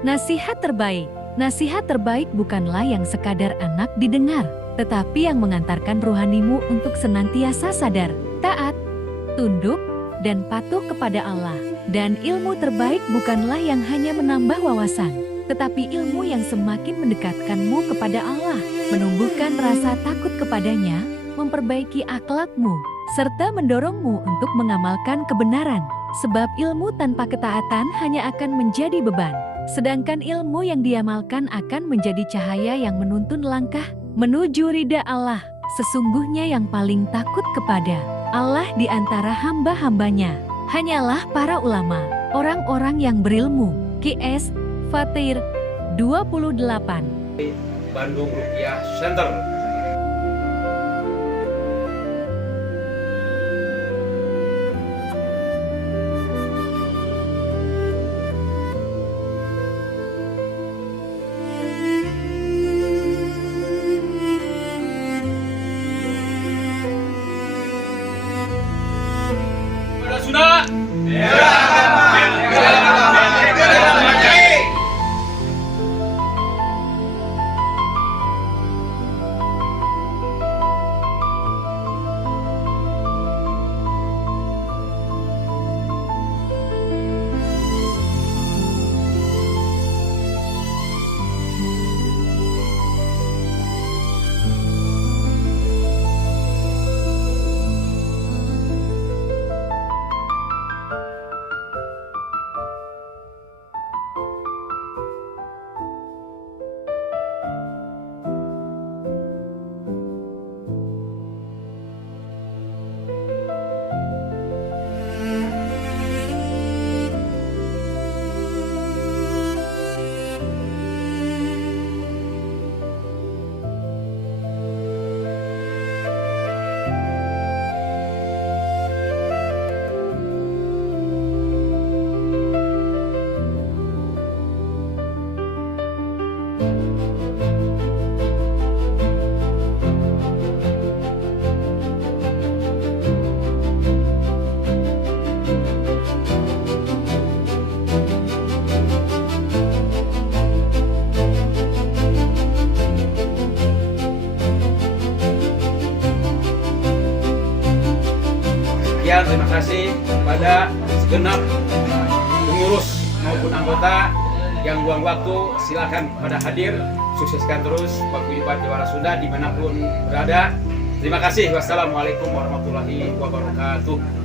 Nasihat terbaik. Nasihat terbaik bukanlah yang sekadar enak didengar, tetapi yang mengantarkan rohanimu untuk senantiasa sadar, taat, tunduk, dan patuh kepada Allah. Dan ilmu terbaik bukanlah yang hanya menambah wawasan, tetapi ilmu yang semakin mendekatkanmu kepada Allah, menumbuhkan rasa takut kepadanya, memperbaiki akhlakmu, serta mendorongmu untuk mengamalkan kebenaran. Sebab ilmu tanpa ketaatan hanya akan menjadi beban, sedangkan ilmu yang diamalkan akan menjadi cahaya yang menuntun langkah menuju ridha Allah. Sesungguhnya yang paling takut kepada Allah di antara hamba-hambanya hanyalah para ulama, orang-orang yang berilmu. Q.S. Fatir 28. Bandung Ruqyah Center. Sudah. Ya, terima kasih kepada segenap pengurus maupun anggota yang luang waktu. Silakan pada hadir, sukseskan terus paguyuban Jawara Sunda dimanapun berada. Terima kasih. Wassalamualaikum warahmatullahi wabarakatuh.